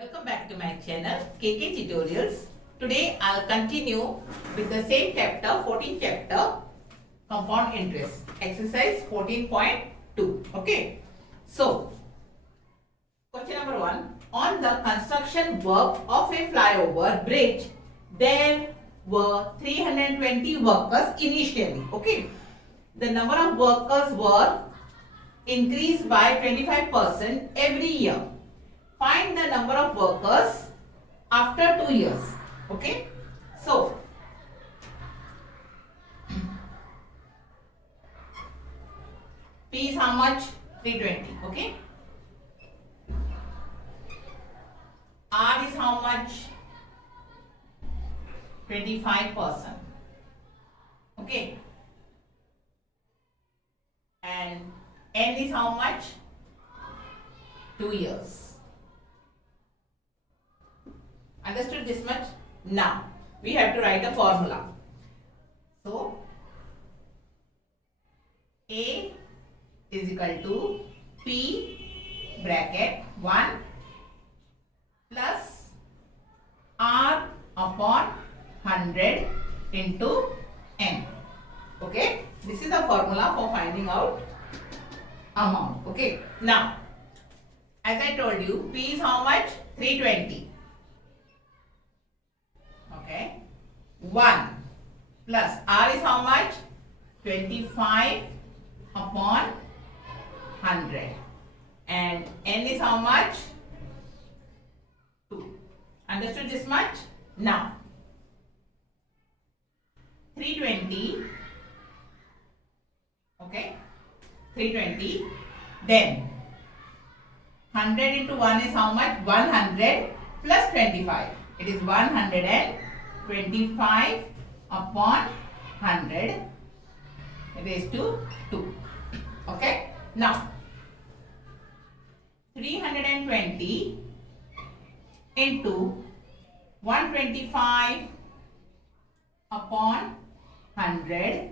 Welcome back to my channel KK Tutorials. Today I'll continue with the same chapter, 14th chapter, compound interest, exercise 14.2. Okay. So, question number 1. On the construction work of a flyover bridge, there were 320 workers initially. Okay. The number of workers were increased by 25% every year. Find the number of workers after 2 years. Okay. So, P is how much? 320. Okay. R is how much? 25%. Okay. And N is how much? 2 years. Understood this much? Now, we have to write a formula. So, A is equal to P bracket 1 plus R upon 100 into N. Okay? This is the formula for finding out amount. Okay? Now, as I told you, P is how much? 320. Okay. 1 plus R is how much? 25 upon 100. And N is how much? 2. Understood this much? Now, 320. Okay. 320. Then, 100 into 1 is how much? 100 plus 25. It is 125 upon 100 raised to 2. Okay. Now, 320 into 125 upon 100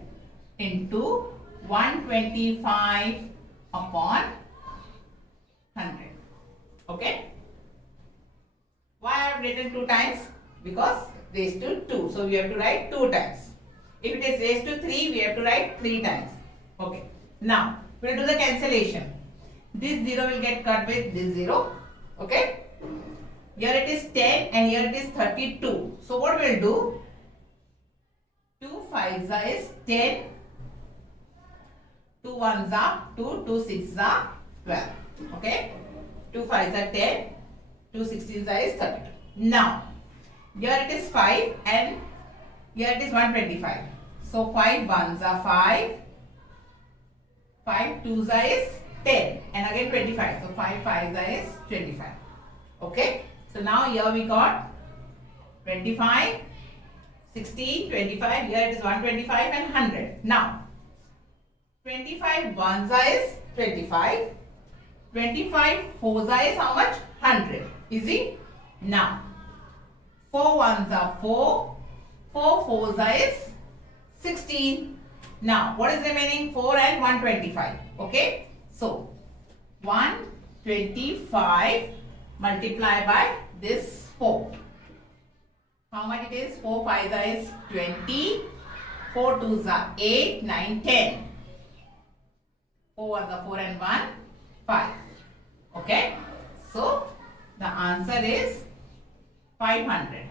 into 125 upon 100. Okay. Why I have written 2 times? Because raised to 2. So we have to write 2 times. If it is raised to 3, we have to write 3 times. Okay. Now, we will do the cancellation. This 0 will get cut with this 0. Okay. Here it is 10 and here it is 32. So what we will do? 2 5s is 10. 2 1s are 2. 2 6s are 12. Okay. 2 5s are 10. 2 16s is 32. Now, here it is 5 and here it is 125. So, 5 1s are 5. 5 2s is 10. And again 25. So, 5 5s is 25. Okay. So, now here we got 25, 16, 25. Here it is 125 and 100. Now, 25 1s is 25. 25 4s is how much? 100. Easy? Now, 4 1s are 4. 4 4s is 16. Now, what is remaining? 4 and 125. Okay? So, 125 multiplied by this 4. How much it is? 4 5s is 20. 4 2s are 8, 9, 10. 4 1s are 4 and 1, 5. Okay? So, the answer is 500.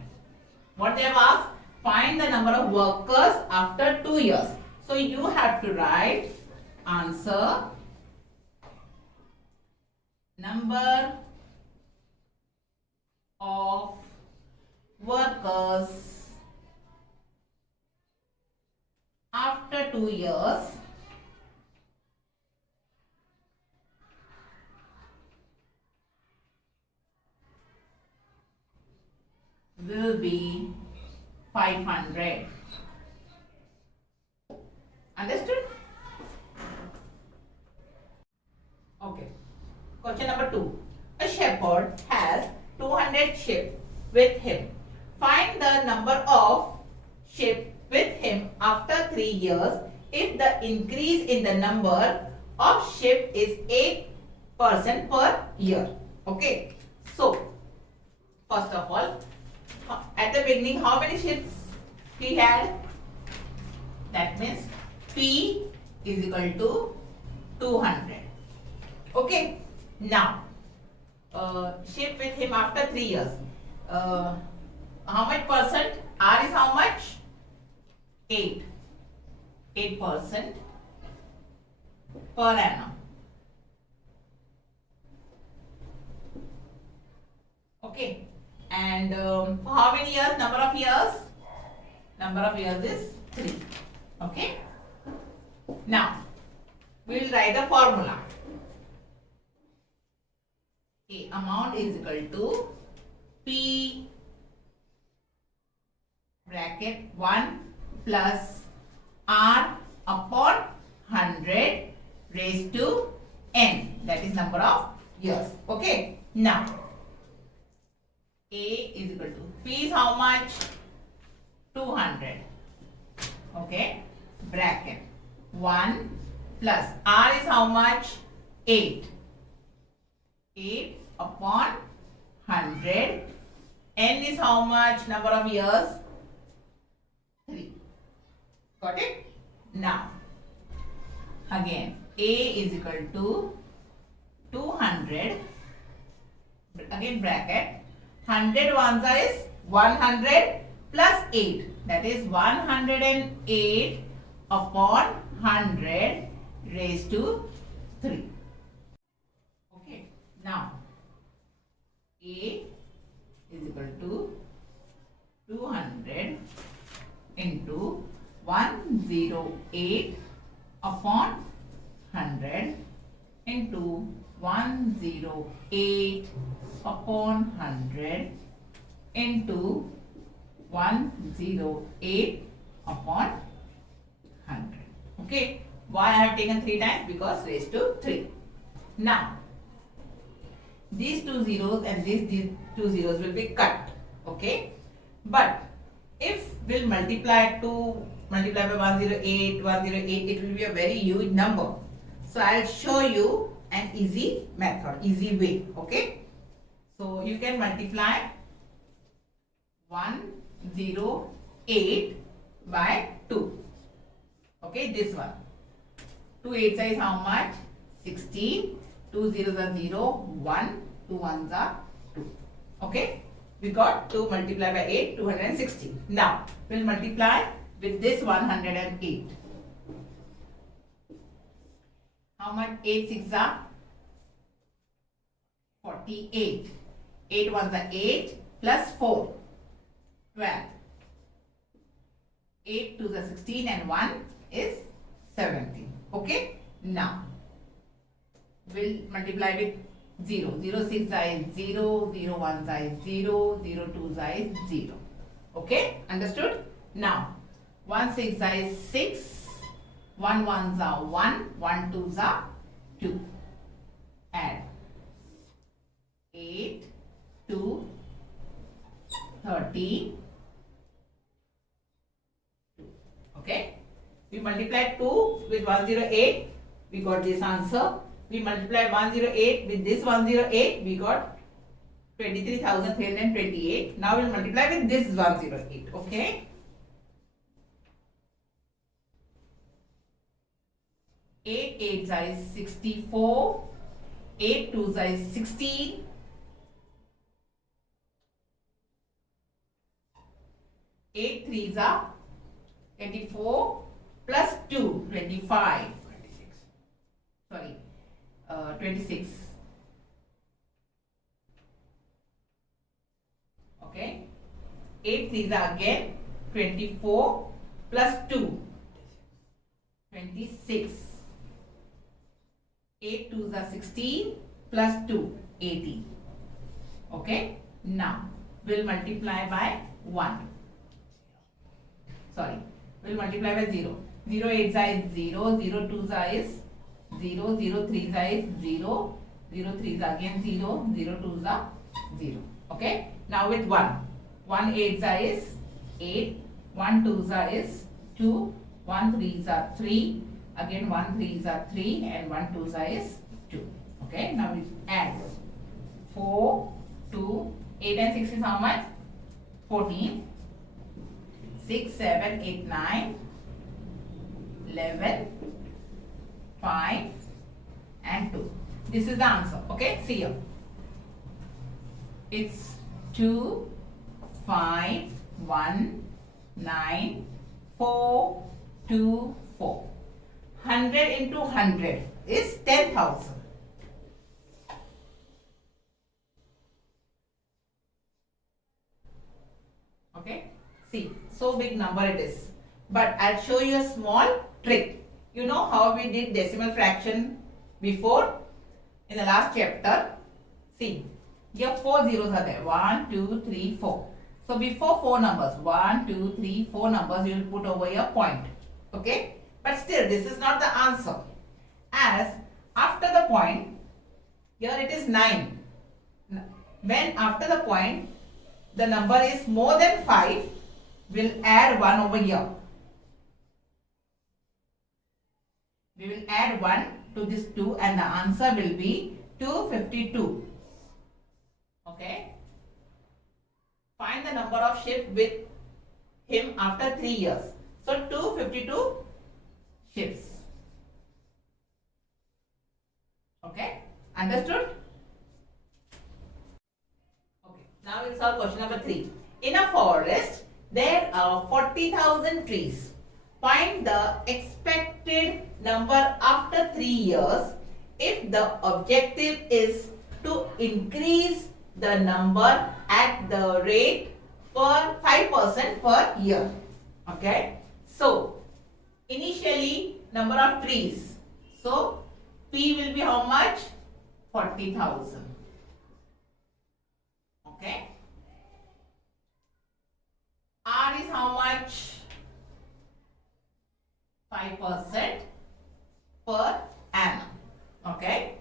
What they have asked? Find the number of workers after 2 years. So, you have to write answer number of workers after 2 years will be 500. Understood? Okay. Question number 2. A shepherd has 200 sheep with him. Find the number of sheep with him after 3 years if the increase in the number of sheep is 8% per year. Okay. So, first of all, at the beginning, how many ships he had? That means P is equal to 200. Okay. Now, ship with him after 3 years. How much percent? R is how much? 8. 8% per annum. Okay. And how many years? Number of years? Number of years is 3. Okay. Now, we will write the formula. A amount is equal to P bracket 1 plus R upon 100 raised to N. That is number of years. Okay. Now, A is equal to P is how much? 200. Okay. Bracket 1 plus R is how much? 8. 8 upon 100. N is how much? Number of years? 3. Got it? Now, again, A is equal to 200. Again bracket. 100 ones is 100 plus 8. That is 108 upon 100 raised to 3. Okay. Now, A is equal to 200 into 108 upon 100 into 108 upon 100 into 108 upon 100. Okay. Why I have taken 3 times? Because raised to 3. Now, these 2 zeros and these 2 zeros will be cut. Okay. But if we'll multiply by 108, it will be a very huge number. So I'll show you an easy method, easy way. Okay. So you can multiply 108 by 2. Okay, this one. 2 8s is how much? 16. 2 zeros are 0, 1. 2 ones are 2. Okay. We got 2 multiplied by 8, 216. Now, we'll multiply with this 108. How much? 8 6 are 48. 8 ones are 8 plus 4, 12. 8 2s are 16 and 1 is 17. Okay. Now, we'll multiply with 0. 0 6 is 0, 0 1 is 0, 0 2 is 0. Okay. Understood? Now, 1 6 is 6, 1 1s are 1, 1 2s are 2. Add 8, 2, 13, 2. Okay. We multiplied 2 with 108. We got this answer. We multiplied 108 with this 108. We got 23,328. Now we'll multiply with this 108. Okay. 8 8s is 64. 8 2s is 16. 8 3s are 24 plus 2, 25. 26. Okay. 8 3s are again 24 plus 2, 26. 8 2s are 16 plus 2, 18. Okay. Now, we'll multiply by 1. Sorry. We'll multiply by 0. 0 8s is 0, 0 2s is 0, 0 3s is 0, 0 3s again 0, 0 2s are 0. Okay. Now with 1. 1 8s is 8, 1 2s is 2, 1 3s are 3, again 1 3s are 3 and 1 2s is 2. Okay. Now we add 4, 2, 8 and 6 is how much? 14. 6, 7, 8, 9, 11, 5 and 2. This is the answer. Okay, see here. It's 2, 5, 1, 9, 4, 2, 4. 100 into 100 is 10,000. Okay, see, so big number it is. But I'll show you a small trick. You know how we did decimal fraction before in the last chapter? See, here 4 zeros are there. 1, 2, 3, 4. So before 4 numbers, 1, 2, 3, 4 numbers, you will put over here point. Okay? But still, this is not the answer. As after the point, here it is 9. When after the point, the number is more than 5, we'll add 1 over here. We will add 1 to this 2 and the answer will be 252. Okay? Find the number of ships with him after 3 years. So 252 ships. Okay? Understood? Okay. Now we'll solve question number 3. In a forest, there are 40,000 trees. Find the expected number after 3 years if the objective is to increase the number at the rate per 5% per year. Okay. So, initially number of trees. So, P will be how much? 40,000. Okay. R is how much? 5% per annum. Okay.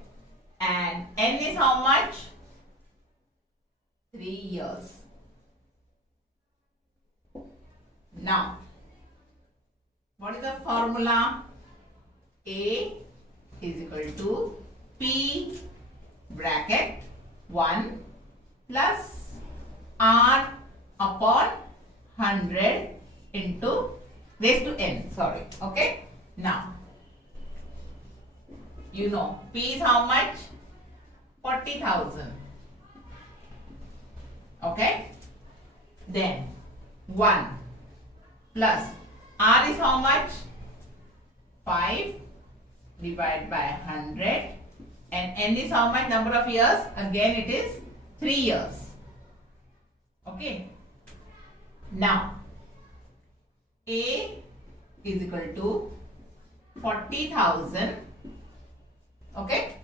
And N is how much? 3 years. Now, what is the formula? A is equal to P bracket 1 plus R upon 100 into raised to N. Sorry. Okay. Now, you know P is how much? 40,000. Okay. Then 1 plus R is how much? 5 divided by 100 and N is how much number of years? Again it is 3 years. Okay. Now A is equal to 40,000. Okay.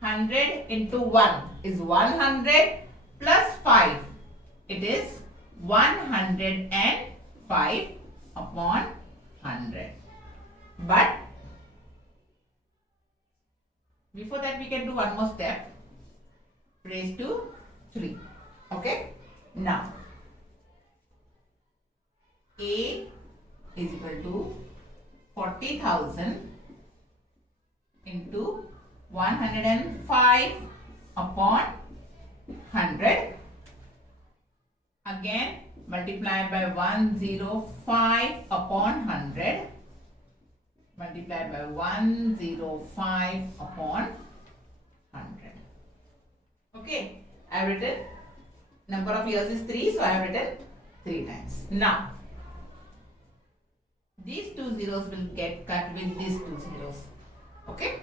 100 into 1 is 100 plus 5. It is 105 upon 100. But before that we can do one more step. Raised to 3. Okay. Now A is equal to 40,000 into 105 upon 100. Again multiply by 105 upon 100. Multiply by 105 upon 100. Okay. I have written number of years is 3, so I have written 3 times. Now these 2 zeros will get cut with these 2 zeros. Okay.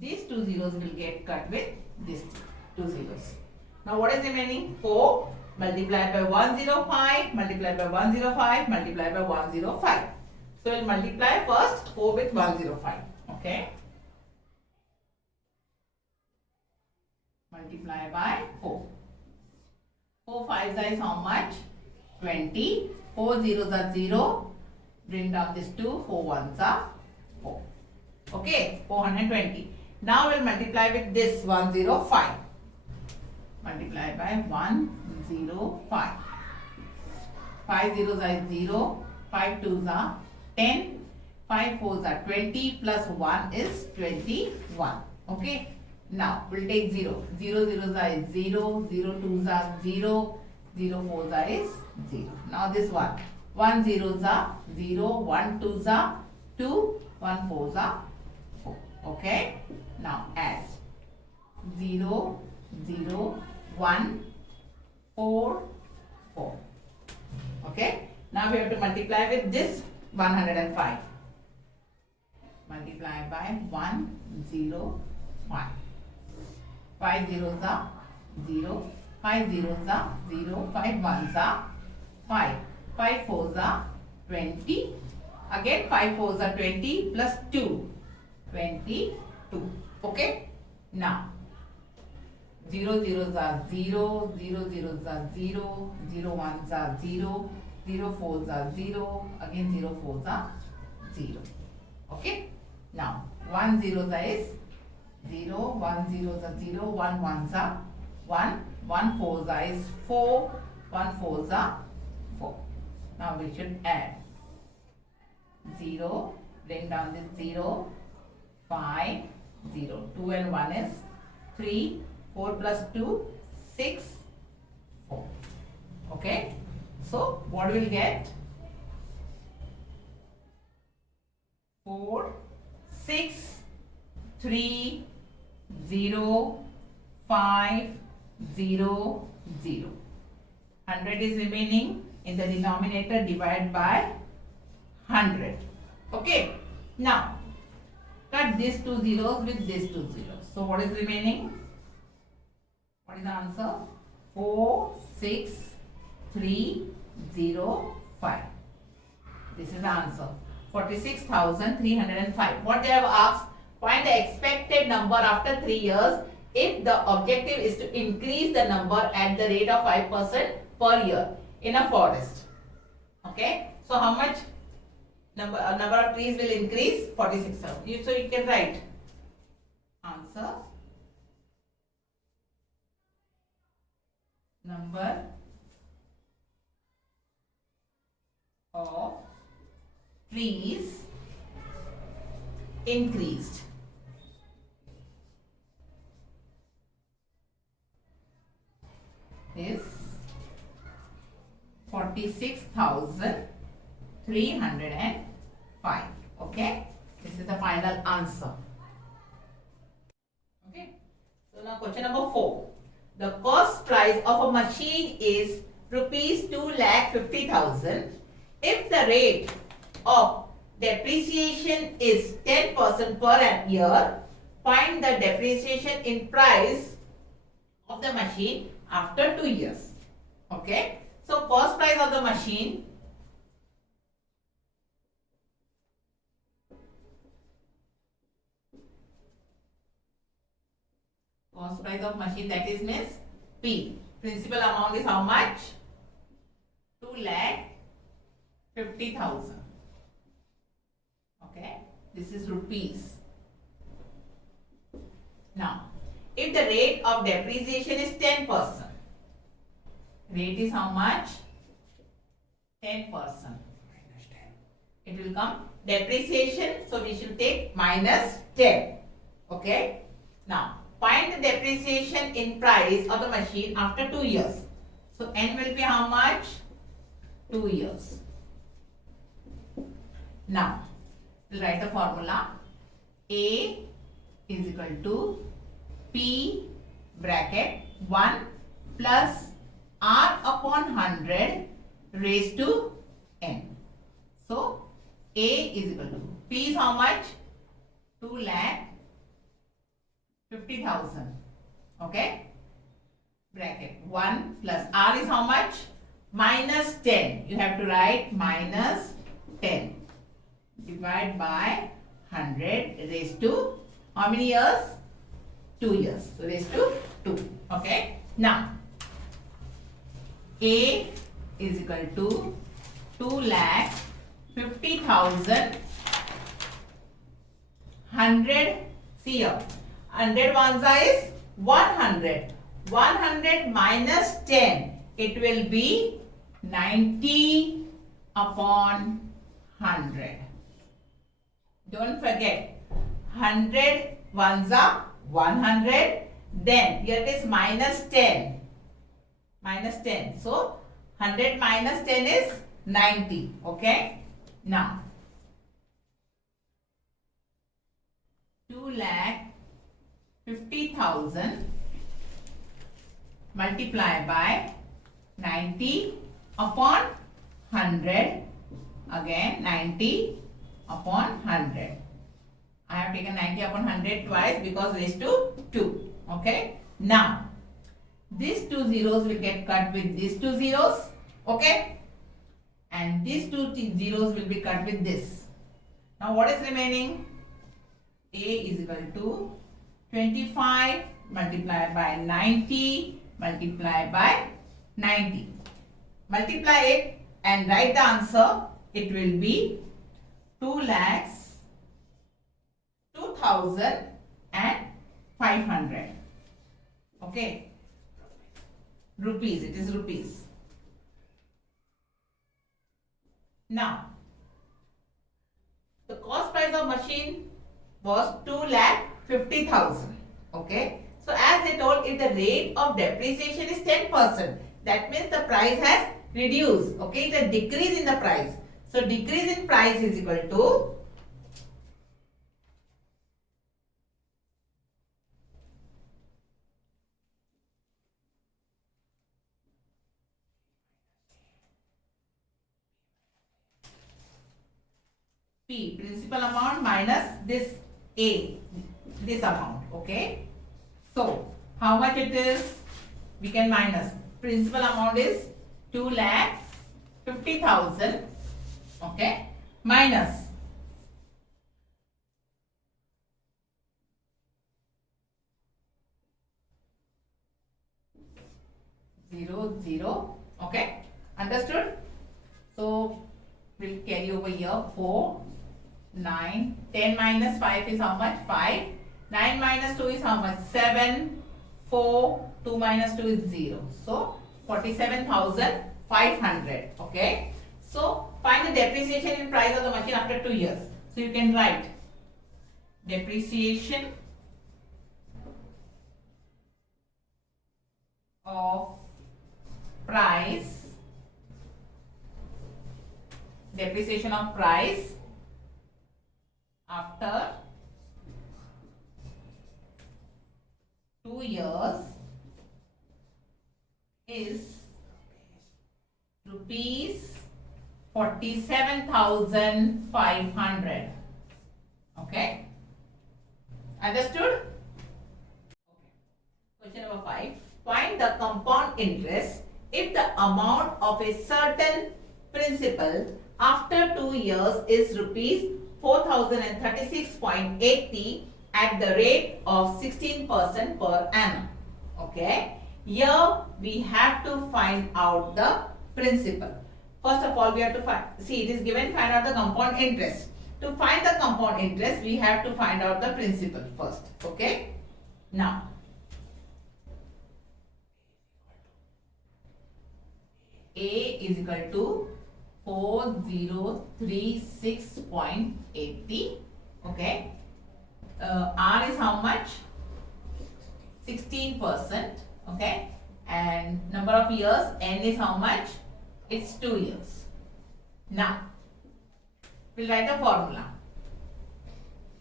These 2 zeros will get cut with these 2 zeros. Now what is remaining? 4 multiplied by 105 multiplied by 105 multiplied by 105. So we'll multiply first 4 with 105. Okay. Multiply by 4. 4 5s is how much? 20. 4 zeros are 0. Bring down this 2. 4 ones are 4. Okay. 420. Now we'll multiply with this 105. Multiply by 105. 5 zeros are 0. 5 twos are 10. 5 fours are 20 plus 1 is 21. Okay. Now we'll take 0. 0 zeros are 0, 0 twos are 0, 0 fours are 0. Now this one. 1 zeros are 0, 1 twos are 2, 1 fours are 4. Okay? Now add 0, 0, 1, 4, 4. Okay? Now we have to multiply with this 105. Multiply by 1, 0, 5. 5 zeros are 0, 5 zeros are 0, 5 ones are 5, 5 fours are 20, again 5 fours are 20 plus 2, 22. Okay? Now 0 zeros are 0, 0 zeros are 0, 0 ones are 0, 0 fours are 0, again 0 fours are 0. Okay? Now 1 zeros is 0, 1 zeros are 0, 1 ones are 1, 1 fours are is 4, 1 fours are 4. Now we should add 0, bring down this 0, 5, 0, 2 and 1 is 3, 4 plus 2, 6, 4. Okay? So what will get? 4, 6, 3, 0, 5, 0, 0. 100 is remaining in the denominator, divide by 100. Okay. Now cut these two zeros with these two zeros. So what is remaining? What is the answer? 4, 6, 3, 0, 5. This is the answer. 46,305. What they have asked? Find the expected number after 3 years if the objective is to increase the number at the rate of 5% per year in a forest. Okay. So how much number of trees will increase? 46,000. So you can write answer. Number of trees increased. Is 46,305. Okay, this is the final answer. Okay, so now question number 4. The cost price of a machine is rupees 2,50,000. If the rate of depreciation is 10% per year, find the depreciation in price of the machine after 2 years. Okay. So cost price of the machine that is means P. Principal amount is how much? 2,50,000. Okay. This is rupees. Now, if the rate of depreciation is 10%, rate is how much? 10%. It will come depreciation, so we should take minus 10. Okay. Now, find the depreciation in price of the machine after 2 years. So, N will be how much? 2 years. Now, we'll write the formula. A is equal to P bracket 1 plus R upon 100 raised to N. So, A is equal to P is how much? 2,50,000. Okay. Bracket 1 plus R is how much? Minus 10. You have to write minus 10. Divide by 100 raised to how many years? 2 years. So raised to 2. Okay. Now, A is equal to 2,50,000. 100. See here. 100 ones is 100. 100 minus 10. It will be 90 upon 100. Don't forget, 100 ones are 100. Then here it is minus 10. Minus 10. So 100 minus 10 is 90. Okay. Now 2,50,000 multiplied by 90 upon 100. Again 90 upon 100. I have taken 90 upon 100 twice because raised to 2. Okay. Now these two zeros will get cut with these two zeros. Okay. And these two zeros will be cut with this. Now what is remaining? A is equal to 25 multiplied by 90 multiplied by 90. Multiply it and write the answer. It will be 2,02,500. Okay. Rupees. It is rupees. Now, the cost price of machine was 2,50,000. Okay. So as they told, if the rate of depreciation is 10%, that means the price has reduced. Okay. The decrease in the price. So decrease in price is equal to P, principal amount minus this A, this amount. Okay. So how much it is? We can minus. Principal amount is 2,50,000. Okay. Minus 0. Okay. Understood? So we'll carry over here 4, 9, 10 minus 5 is how much? 5. 9 minus 2 is how much? 7. 4, 2 minus 2 is 0. So 47,500. Okay. So find the depreciation in price of the machine after 2 years. So you can write depreciation of price. Depreciation of price after 2 years is rupees 47,500. Okay. Understood? Question number 5. Find the compound interest if the amount of a certain principal after 2 years is rupees 4,036.80 at the rate of 16% per annum. Okay. Here we have to find out the principal. First of all, we have to find, see it is given, find out the compound interest. To find the compound interest, we have to find out the principal first. Okay. Now, A is equal to 4036.80. Okay. R is how much? 16%. Okay. And number of years, N is how much? It's 2 years. Now, we'll write the formula.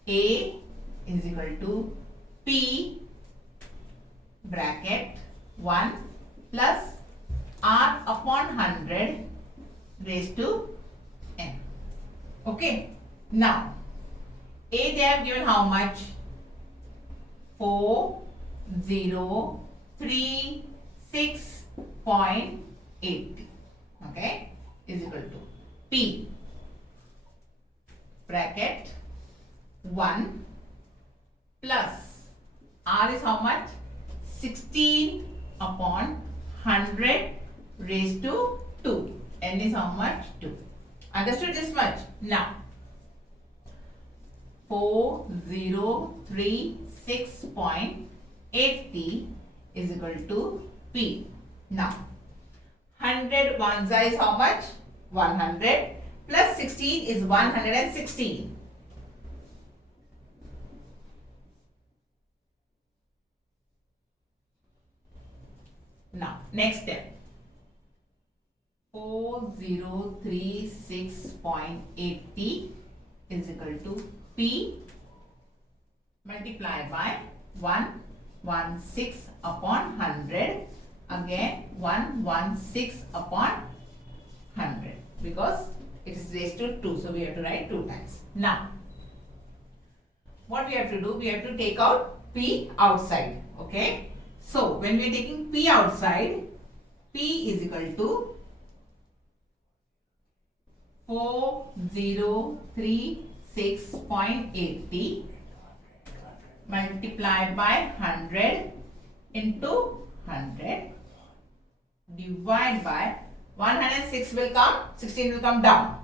A is equal to P bracket 1 plus R upon 100 raised to N. Okay. Now, A they have given how much? 4036.80. Okay. Is equal to P bracket 1 plus R is how much? 16 upon 100 raised to 2. N is how much? 2. Understood this much? Now, 4036.80 is equal to P. Now, 100 ones is how much? 100 plus 16 is 116. Now, next step. 4036.80 is equal to P multiplied by 116 upon 100. Again 116 upon 100 because it is raised to 2. So, we have to write 2 times. Now, what we have to do? We have to take out P outside. Okay. So, when we are taking P outside, P is equal to 4036.80 multiplied by 100 into 100 divide by 106 will come, 16 will come down.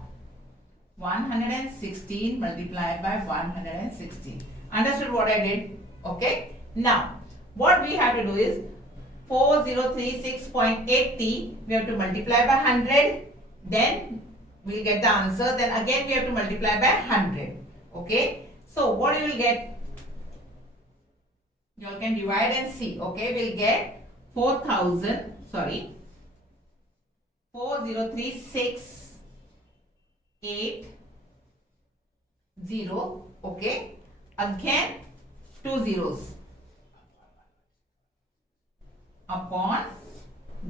116 multiplied by 116. Understood what I did? Okay. Now, what we have to do is 4036.80 we have to multiply by 100, then we will get the answer, then again we have to multiply by 100. Okay. So, what you will get? You all can divide and see. Okay. We will get 4036.80 okay, again 2 zeros upon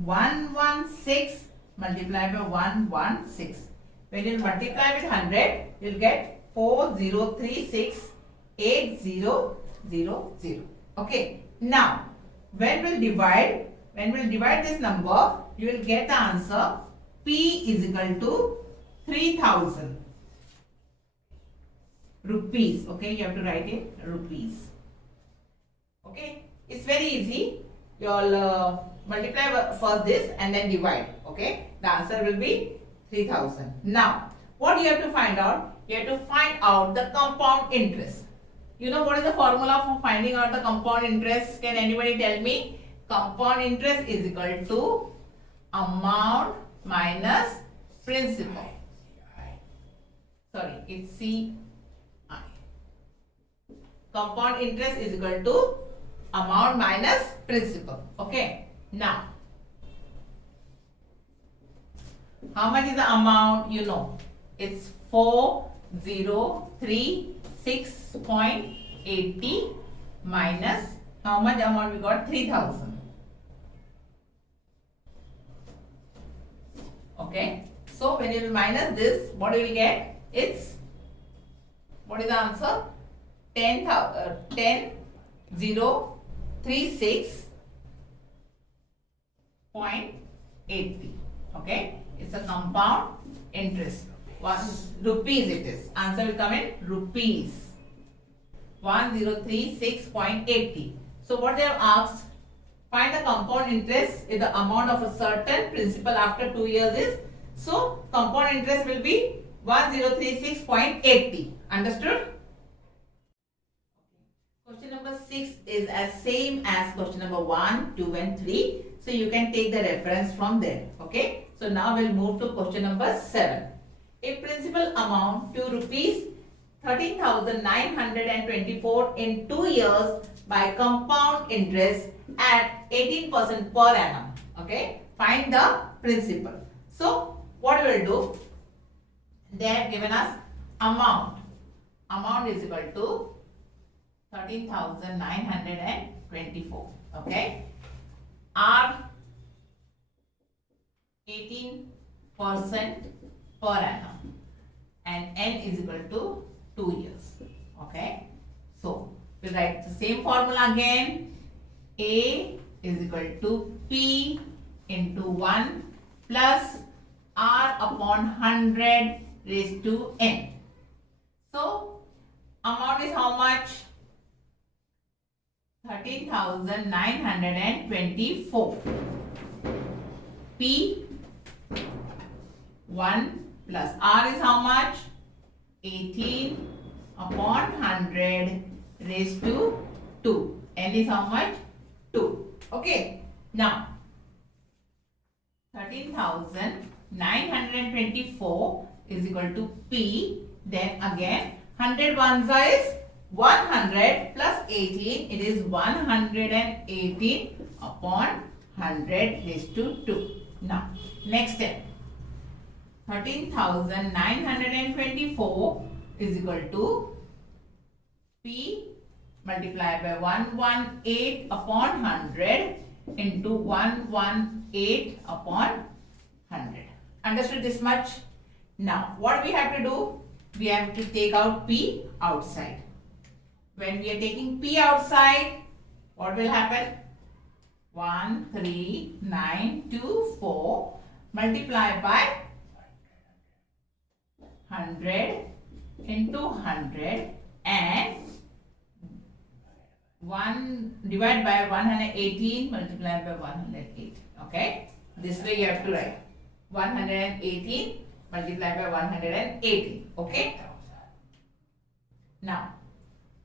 116 multiplied by 116. When you multiply with 100, you will get 4036.8000. Okay. Now, when we'll divide this number, you will get the answer P is equal to 3000 rupees. Okay, you have to write it rupees. Okay, it's very easy. You all multiply first this and then divide. Okay, the answer will be 3000. Now, what you have to find out? You have to find out the compound interest. You know what is the formula for finding out the compound interest? Can anybody tell me? Compound interest is equal to amount minus principal. Sorry, it's CI. Compound interest is equal to amount minus principal. Okay. Now, how much is the amount? You know, it's 4036.80 minus how much amount we got? 3000. Okay. So, when you will minus this, what you will get? It's, what is the answer? 10,036.80. Okay. It's a compound interest. 1 rupees it is. Answer will come in rupees. 1036.80. So what they have asked, find the compound interest if the amount of a certain principal after 2 years is. So compound interest will be 1036.80. Understood? Question number 6 is as same as question number 1, 2 and 3. So you can take the reference from there. Okay. So now we'll move to question number 7. A principal amount to rupees 13,924 in 2 years by compound interest at 18% per annum. Okay. Find the principal. So what we will do? They have given us amount. Amount is equal to 13,924. Okay. R 18% per annum and N is equal to 2 years. Okay. So we'll write the same formula again. A is equal to P into 1 plus R upon 100 raised to N. So amount is how much? 13,924. P 1 plus R is how much? 18 upon 100 raised to 2. N is how much? 2. Okay. Now 13,924 is equal to P. Then again 100 ones is 100 plus 18. It is 118 upon 100 raised to 2. Now, next step. 13,924 is equal to P multiplied by 118 upon 100 into 118 upon 100. Understood this much? Now, what we have to do? We have to take out P outside. When we are taking P outside, what will happen? 13924 multiplied by 100 into 100 and 1 divided by 118 multiplied by 108. Okay, this way you have to write 118 multiplied by 118. Okay, now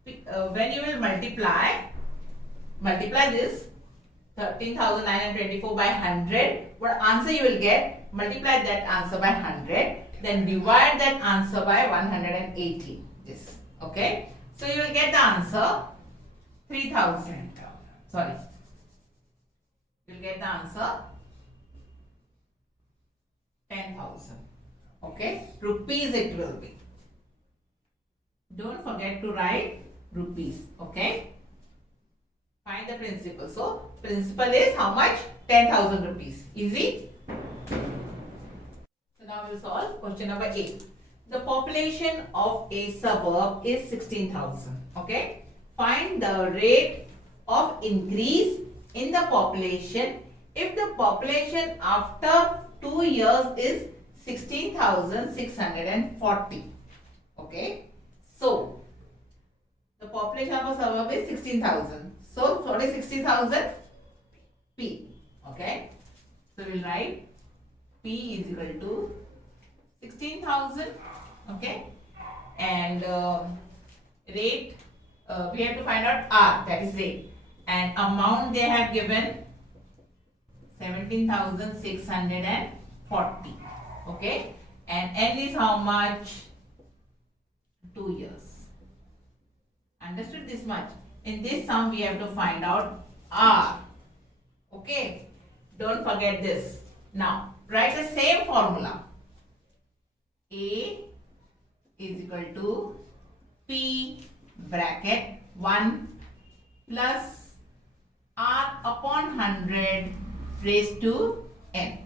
when you will multiply this 13,924 by 100, what answer you will get? Multiply that answer by 100, then divide that answer by 180. This. Okay, so you will get the answer 3,000. Sorry, you will get the answer 10,000. Okay, rupees it will be. Don't forget to write rupees. Okay, find the principal. So principal is how much? 10,000 rupees. Easy. So now we will solve question number 8. The population of a suburb is 16,000. Okay, find the rate of increase in the population if the population after 2 years is 16,640. Okay, so the population of a suburb is 16,000. So what is 16,000? P. Okay, so we will write P is equal to 16,000. Okay, and rate we have to find out R, that is rate, and amount they have given 17,640. Okay, and N is how much? 2 years. Understood this much? In this sum we have to find out R. Okay, don't forget this. Now write the same formula. A is equal to P bracket 1 plus R upon 100 raised to N.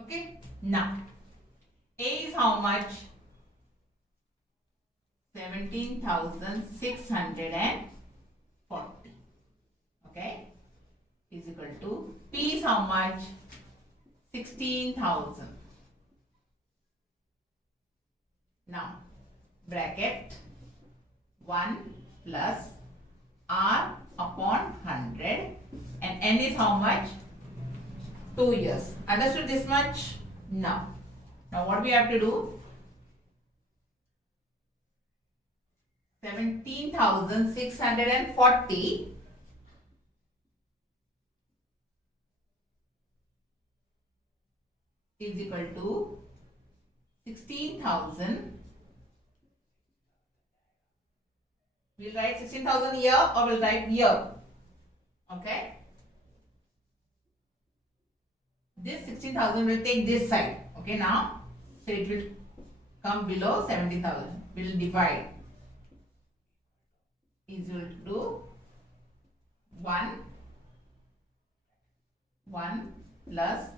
Okay, now A is how much? 17,640. Okay, is equal to P is how much? 16,000. Now bracket 1 plus R upon 100 and N is how much? 2 years. Understood this much? Now what we have to do? 17,640 is equal to 16,000. We'll write 16,000 here or we'll write here. Okay. This 16,000 will take this side. Okay, now so it will come below 17,000. We'll divide. Is equal to 1 plus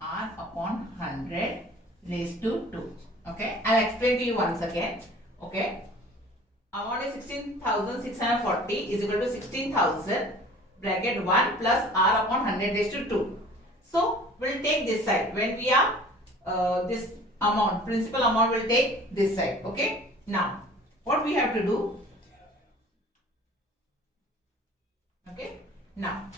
R upon 100 raised to 2. Okay, I'll explain to you once again. Okay, amount is 16,640 is equal to 16,000 bracket 1 plus R upon 100 raised to 2. So we'll take this side. When we are this amount, principal amount will take this side. Okay, now what we have to do? Okay, now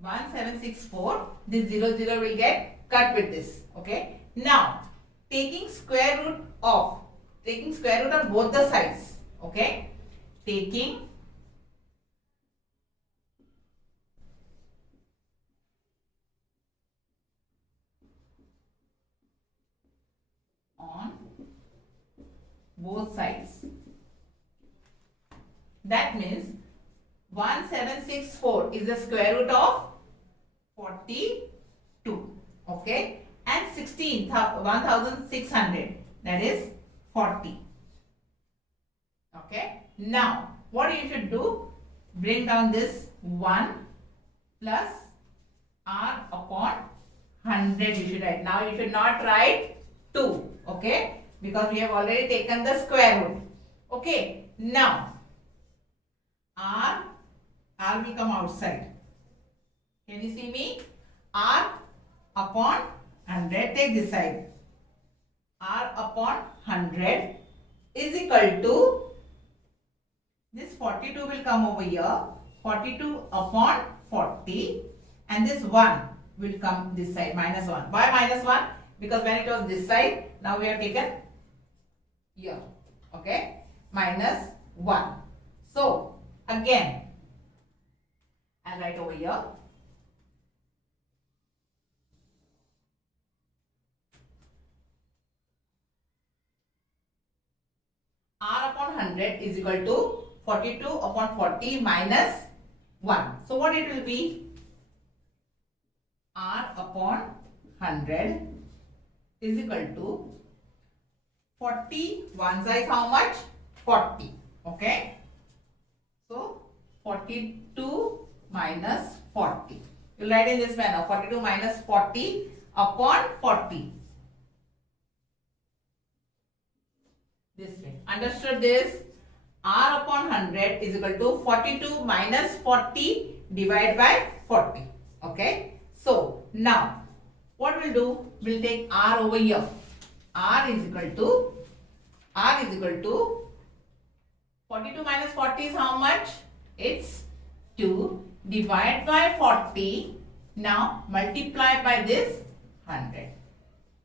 1764, this 0 will get cut with this. Okay, now taking square root of both the sides. Okay, taking on both sides. That means 1764 is the square root of 42. Okay. And 16, 1600, that is 40. Okay. Now, what you should do? Bring down this 1 plus r upon 100 you should write. Now, you should not write 2. Okay. Because we have already taken the square root. Okay. Now, r will come outside. Can you see me? R upon 100, take this side. R upon 100 is equal to, this 42 will come over here, 42 upon 40, and this 1 will come this side, minus 1. Why minus 1? Because when it was this side, now we have taken here, okay, minus 1. So, again, I'll write over here. R upon 100 is equal to 42 upon 40 minus 1. So, what it will be? R upon 100 is equal to 40. 1 side how much? 40. Okay. So, 42 minus 40. You will write in this manner. 42 minus 40 upon 40. This way. Understood this? R upon 100 is equal to 42 minus 40 divided by 40. Okay. So, now, what we'll do? We'll take R over here. R is equal to 42 minus 40 is how much? It's 2 divided by 40. Now, multiply by this 100.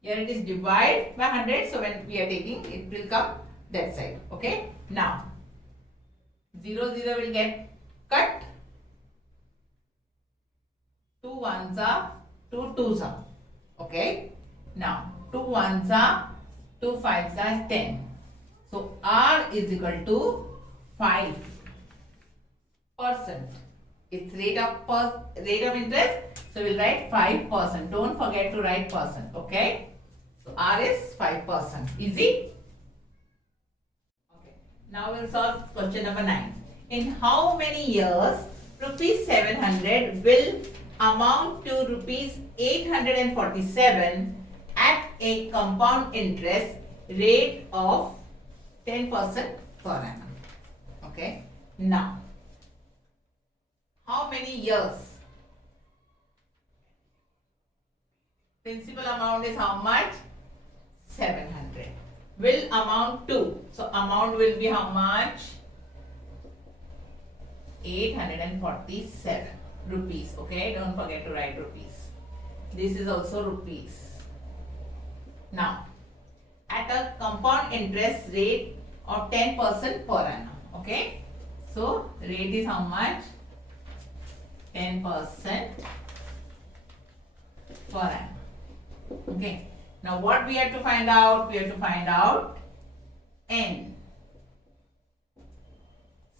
Here it is divide by 100. So, when we are taking, it will come that side. Okay. Now, 0, 0 will get cut. 2 ones are, 2 twos are. Okay. Now, 2 ones are, 2 fives are 10. So, R is equal to 5%. It's rate of interest. So, we'll write 5%. Don't forget to write percent. Okay. So, R is 5%. Easy? Okay. Now, we'll solve question number 9. In how many years rupees 700 will amount to rupees 847 at a compound interest rate of 10% per annum? Okay. Now, how many years? Principal amount is how much? 700. Will amount to. So, amount will be how much? 847 rupees. Okay. Don't forget to write rupees. This is also rupees. Now, at a compound interest rate of 10% per annum. Okay. So, rate is how much? 10% per annum. Okay. Now, what we have to find out? We have to find out N.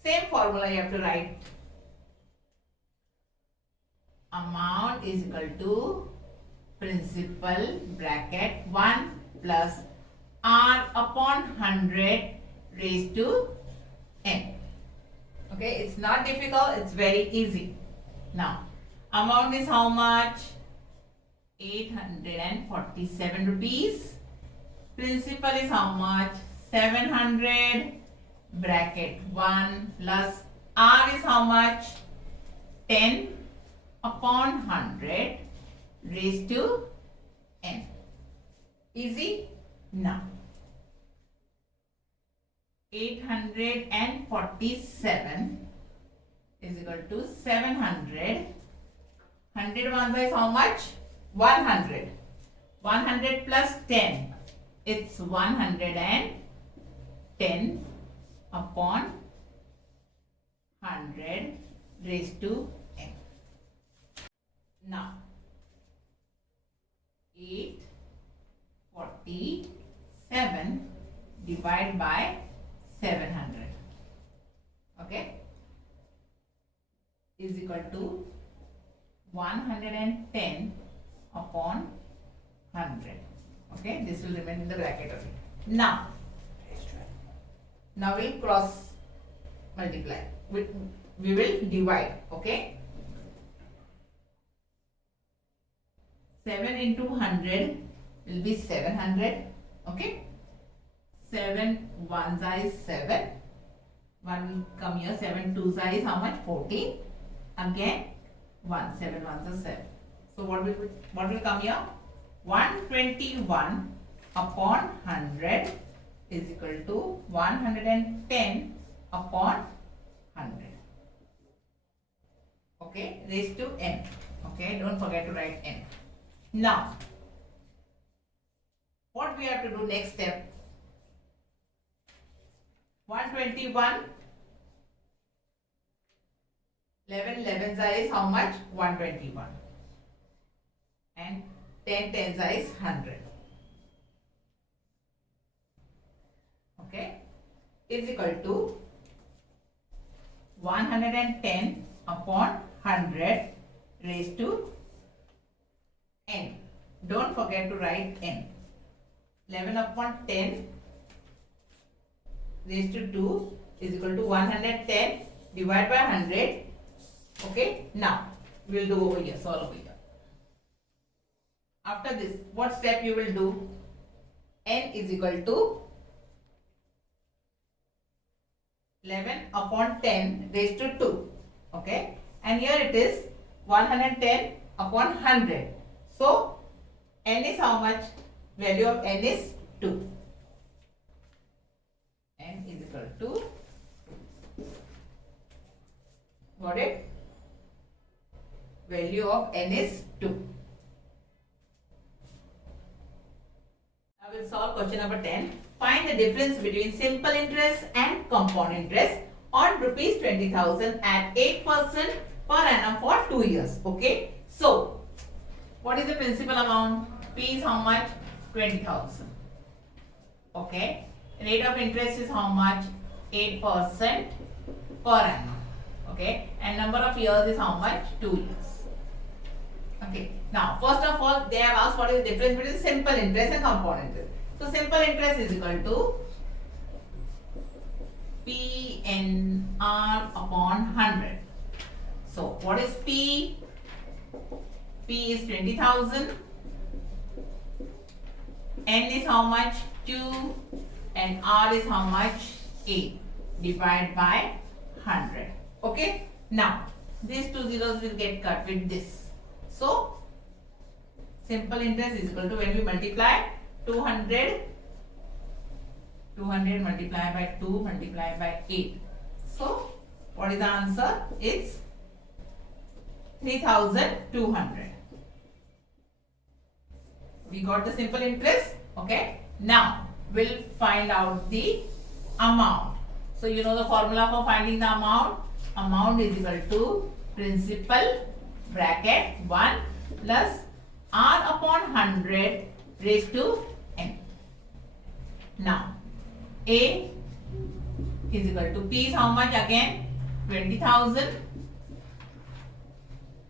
Same formula you have to write. Amount is equal to principal bracket 1 plus R upon 100 raised to N. Okay, it's not difficult, it's very easy. Now, amount is how much? 847 rupees. Principal is how much? 700 bracket 1 plus R is how much? 10 upon 100 raised to N. Easy? Now, 847 is equal to 700. 100 ones is how much? 100. 100 plus 10. It's 110 upon 100 raised to N. Now, 847 divided by 700. Okay, is equal to 110 upon 100. Okay, this will remain in the bracket only. Now we'll cross multiply. We will divide. Okay. 7 into 100 will be 700. Okay. 7 ones is 7. 1 will come here. 7 twos is how much? 14. Again 1. 7 ones is 7. So what will come here? 121 upon 100 is equal to 110 upon 100. Okay, raised to n. Okay, don't forget to write n. Now, what we have to do next step? 121, 11 11s is how much? 121. And 10 10s is 100. Okay, is equal to 110 upon 100 raised to n. Don't forget to write n. 11 upon 10 raised to 2 is equal to 110 divided by 100. Okay, now we will do over here, solve over here. After this, what step you will do? N is equal to 11 upon 10 raised to 2. Okay, and here it is 110 upon 100. So n is how much? Value of n is 2. N is equal to, got it? Value of n is 2. Now we'll solve question number 10. Find the difference between simple interest and compound interest on rupees 20,000 at 8% per annum for 2 years. Okay. So, what is the principal amount? P is how much? 20,000. Okay. Rate of interest is how much? 8% per annum. Okay. And number of years is how much? 2 years. Okay. Now, first of all, they have asked what is the difference between simple interest and compound interest. So, simple interest is equal to PNR upon 100. So, what is P? P is 20,000. N is how much? 2. And R is how much? 8. Divided by 100. Okay. Now, these two zeros will get cut with this. So, simple interest is equal to, when we multiply 200 multiplied by 2 multiplied by 8. So, what is the answer? It's 3,200. We got the simple interest. Okay. Now, we'll find out the amount. So, you know the formula for finding the amount. Amount is equal to principal bracket 1 plus R upon 100 raised to n. Now, A is equal to P is how much again? 20,000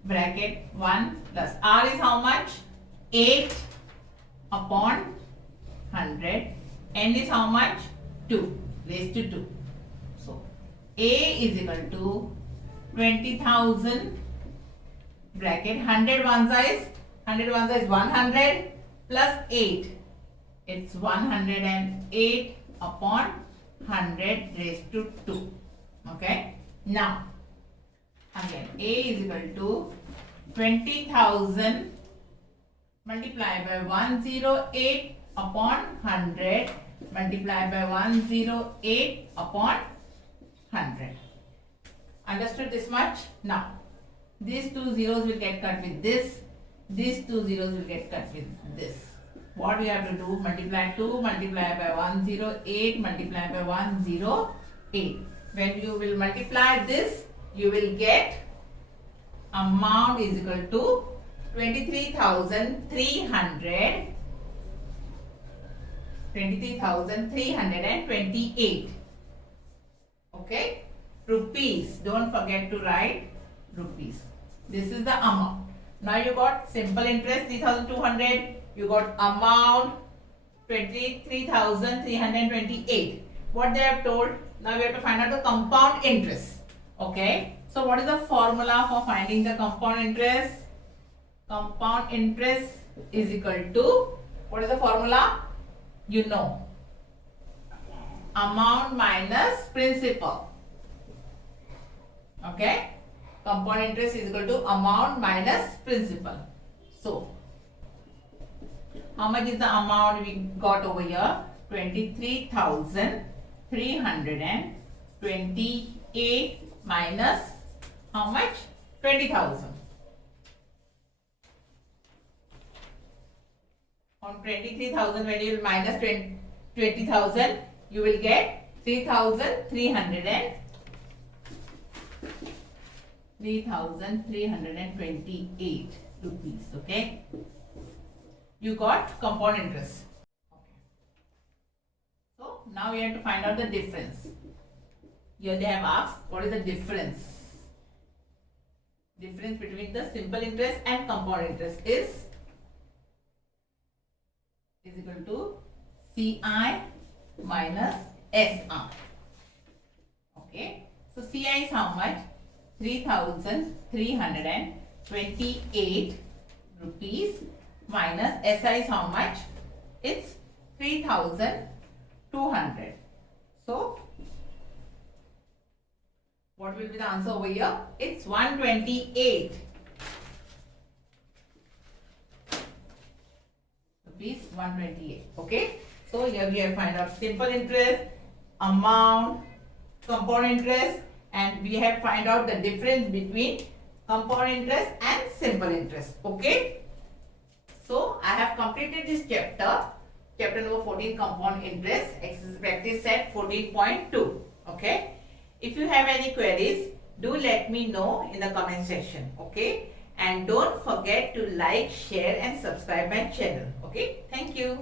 bracket 1 plus R is how much? 8 upon 100. N is how much? 2 raised to 2. So, A is equal to 20,000 bracket 100 one size 100 plus 8. It's 108 upon 100 raised to 2. Okay. Now, again, A is equal to 20,000 multiplied by 108 upon 100 multiplied by 108 upon 100. Understood this much? Now, these two zeros will get cut with this. These two zeros will get cut with this. What we have to do? Multiply 2 multiplied by 108 multiplied by 108. When you will multiply this, you will get amount is equal to 23,328. Okay. Rupees. Don't forget to write rupees. This is the amount. Now you got simple interest 3200. You got amount 23,328. What they have told? Now we have to find out the compound interest. Okay. So what is the formula for finding the compound interest? Compound interest is equal to, what is the formula? You know. Amount minus principal. Okay. Compound interest is equal to amount minus principal. So, how much is the amount we got over here? 23,328 minus how much? 20,000. On 23,000, when you will minus 20,000, you will get 3,328 rupees. Okay. You got compound interest. Okay. So now we have to find out the difference. Here they have asked what is the difference. Difference between the simple interest and compound interest is equal to CI minus SR. Okay. So CI is how much? 3,328 rupees minus SI is how much? It's 3,200. So what will be the answer over here? It's 128 rupees, 128. Okay. So here we have find out simple interest, amount, compound interest, and we have find out the difference between compound interest and simple interest. Okay. So I have completed this chapter, chapter number 14, compound interest, exercise practice set 14.2. Okay. If you have any queries, do let me know in the comment section. Okay. And don't forget to like, share and subscribe my channel. Okay. Thank you.